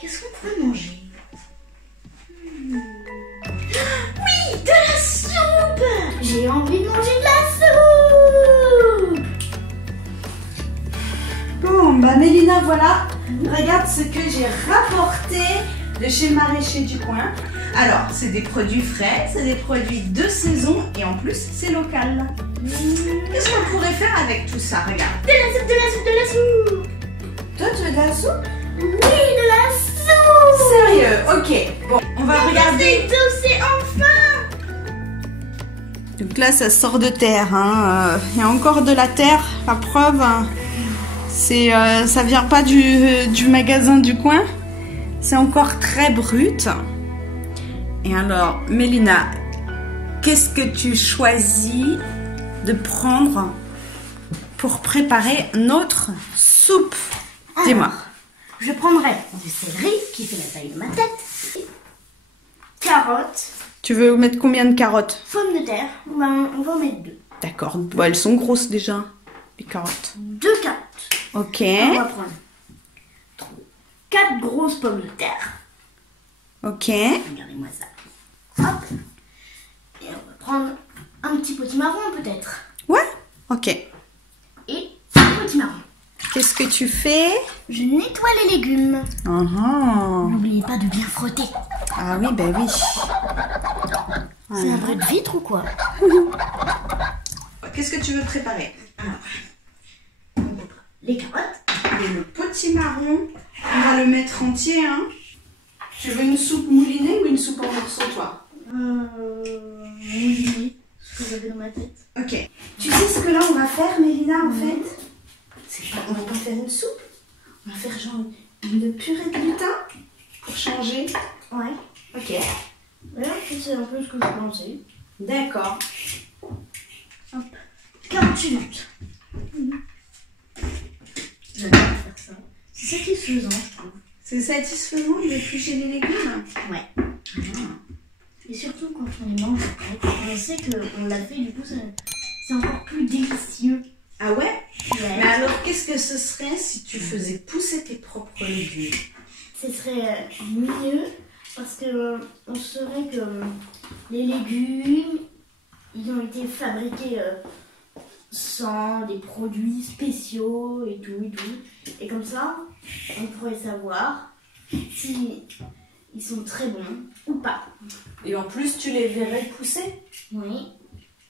Qu'est-ce qu'on pourrait manger? Oui, de la soupe! J'ai envie de manger de la soupe! Bon, bah Mélina, voilà. Regarde ce que j'ai rapporté de chez le maraîcher du coin. Alors, c'est des produits frais, c'est des produits de saison et en plus, c'est local. Qu'est-ce qu'on pourrait faire avec tout ça? Regarde. De la soupe, de la soupe, de la soupe! Toi, tu veux de la soupe? Oui, de la soupe! Sérieux? Ok. Bon, on va regarder. C'est enfin! Donc là, ça sort de terre. Hein. Il y a encore de la terre. La preuve, hein. Ça vient pas du magasin du coin. C'est encore très brut. Et alors, Mélina, qu'est-ce que tu choisis de prendre pour préparer notre soupe? Dis-moi. Je prendrai du céleri qui fait la taille de ma tête. Carottes. Tu veux mettre combien de carottes? Pommes de terre. On va en mettre 2. D'accord. Bon, elles sont grosses déjà, les carottes. 2 carottes. Ok. On va prendre 4 grosses pommes de terre. Ok. Regardez-moi ça. Hop. Et on va prendre un petit potimarron peut-être. Ouais. Ok. Et un potimarron. Qu'est-ce que tu fais? Je nettoie les légumes. N'oubliez pas de bien frotter. Ah oui, ben oui. C'est un bruit de vitre ou quoi? Qu'est-ce que tu veux préparer? Alors, les carottes. Et le potimarron, on va le mettre entier. Hein. Tu veux une soupe moulinée ou une soupe en morceaux, toi? Oui, ce que j'avais dans ma tête. Ok. Tu sais ce que là on va faire, Mélina, en fait? On va pas faire une soupe. On va faire genre une purée de gluten pour changer. Ouais. Ok. Ouais, c'est un peu ce que je pensais. D'accord. Hop. 48 minutes. J'adore faire ça. C'est satisfaisant, je trouve. C'est satisfaisant d'éplucher les légumes? Ouais. Et surtout quand on les mange, on sait qu'on l'a fait, du coup c'est encore plus délicieux. Ah ouais? Ouais. Mais alors qu'est-ce que ce serait si tu faisais pousser tes propres légumes? Ce serait mieux parce que on saurait que les légumes, ils ont été fabriqués sans des produits spéciaux et tout. Et comme ça, on pourrait savoir si ils sont très bons ou pas. Et en plus, tu les verrais pousser? Oui.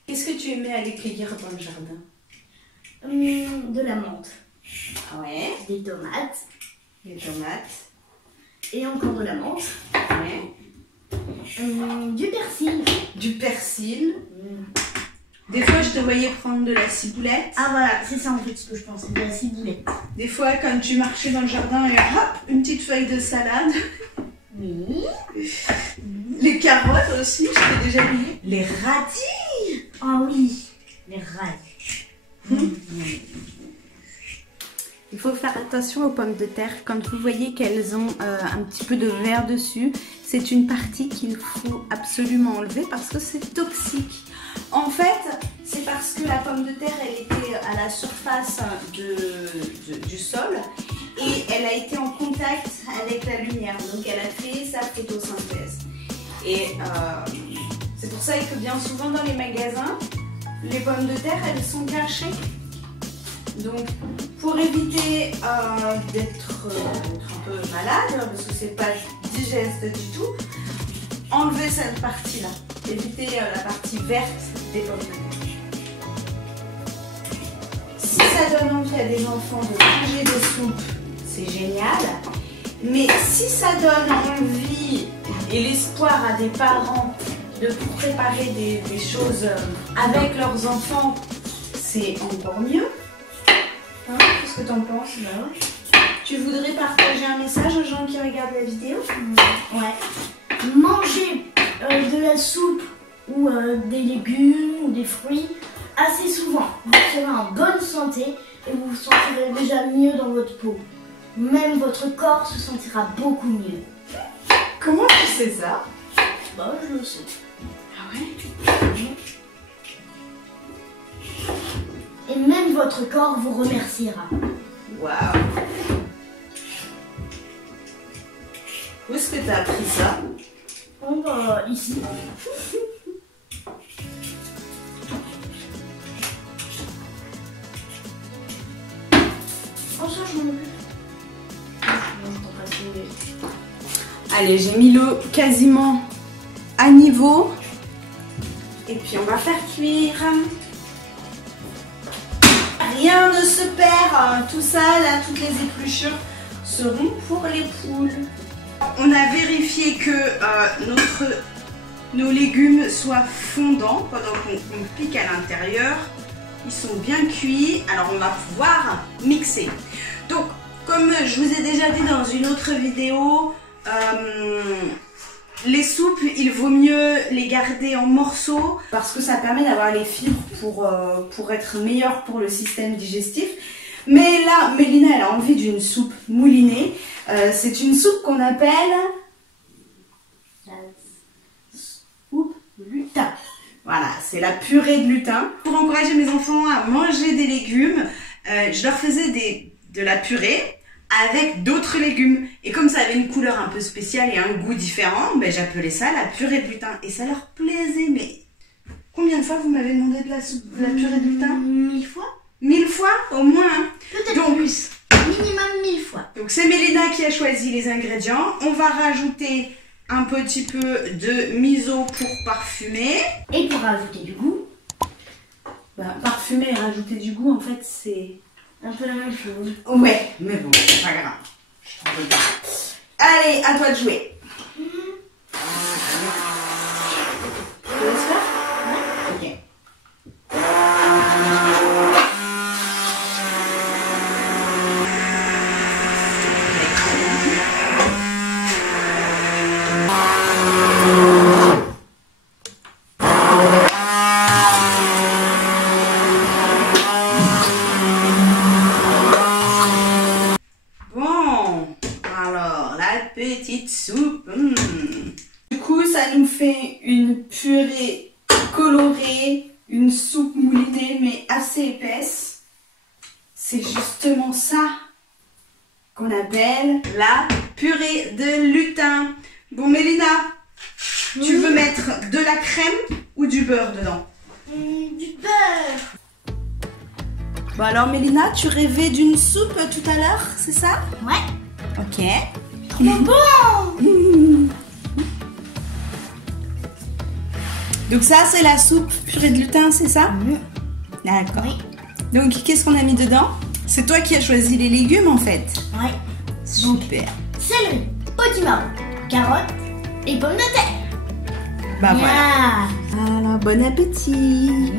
Qu'est-ce que tu aimais aller cueillir dans le jardin? De la menthe, Ouais. des tomates Des tomates. et encore de la menthe, Ouais. du persil. Du persil. Des fois, je te voyais prendre de la ciboulette. Ah voilà, c'est ça en fait ce que je pensais, de la ciboulette. Des fois, quand tu marchais dans le jardin et hop, une petite feuille de salade. Oui. Les carottes aussi, je t'ai déjà mis. Les radis. Ah oui, les radis. Il faut faire attention aux pommes de terre. Quand vous voyez qu'elles ont un petit peu de verre dessus, c'est une partie qu'il faut absolument enlever parce que c'est toxique. En fait, c'est parce que la pomme de terre, elle était à la surface du sol et elle a été en contact avec la lumière. Donc, elle a fait sa photosynthèse. Et c'est pour ça que bien souvent dans les magasins, les pommes de terre, elles sont cachées. Donc, pour éviter d'être un peu malade, parce que c'est pas digeste du tout, enlevez cette partie-là. Évitez la partie verte des pommes de terre. Si ça donne envie à des enfants de manger des soupes, c'est génial. Mais si ça donne envie et l'espoir à des parents de préparer des choses avec leurs enfants, c'est encore mieux. Hein, qu'est-ce que t'en penses? Bah ouais. Tu voudrais partager un message aux gens qui regardent la vidéo? Ouais. Mangez de la soupe ou des légumes ou des fruits assez souvent. Vous serez en bonne santé et vous vous sentirez déjà mieux dans votre peau. Même votre corps se sentira beaucoup mieux. Comment tu sais ça? Bah, je le sais. Ah ouais? Et même votre corps vous remerciera. Waouh! est-ce que tu as appris ça? Bon, bah, ici. Oh, ça, je m'en occupe. Allez, j'ai mis l'eau quasiment à niveau. Et puis on va faire cuire. Rien ne se perd. Tout ça, là, toutes les épluchures seront pour les poules. On a vérifié que nos légumes soient fondants pendant qu'on pique à l'intérieur. Ils sont bien cuits. Alors on va pouvoir mixer. Donc, comme je vous ai déjà dit dans une autre vidéo, les soupes, il vaut mieux les garder en morceaux parce que ça permet d'avoir les fibres pour être meilleur pour le système digestif. Mais là, Mélina, elle a envie d'une soupe moulinée. C'est une soupe qu'on appelle la soupe lutin. Voilà, c'est la purée de lutin. Pour encourager mes enfants à manger des légumes, je leur faisais de la purée avec d'autres légumes. Et comme ça avait une couleur un peu spéciale et un goût différent, ben, j'appelais ça la purée de lutin. Et ça leur plaisait. Mais combien de fois vous m'avez demandé de la purée de lutin? 1000 fois. 1000 fois au moins. Peut-être plus. Minimum 1000 fois. Donc c'est Mélina qui a choisi les ingrédients. On va rajouter un petit peu de miso pour parfumer. Et pour rajouter du goût. Bah, parfumer et rajouter du goût, en fait, c'est un peu la même chose. Ouais, mais bon, c'est pas grave. Allez, à toi de jouer. Tu laisses faire? Ouais. Ok. Petite soupe. Du coup, ça nous fait une purée colorée, une soupe moulinée mais assez épaisse. C'est justement ça qu'on appelle la purée de lutin. Bon, Mélina, tu veux mettre de la crème ou du beurre dedans? Du beurre. Bon alors, Mélina, tu rêvais d'une soupe tout à l'heure, c'est ça? Ouais. Ok. Trop bon. Donc ça, c'est la soupe purée de lutin, c'est ça? D'accord. Oui. Donc, qu'est-ce qu'on a mis dedans? C'est toi qui as choisi les légumes, en fait. Ouais. Super. Céleri, potimarron, carottes et pommes de terre. Bah voilà. Voilà, bon appétit.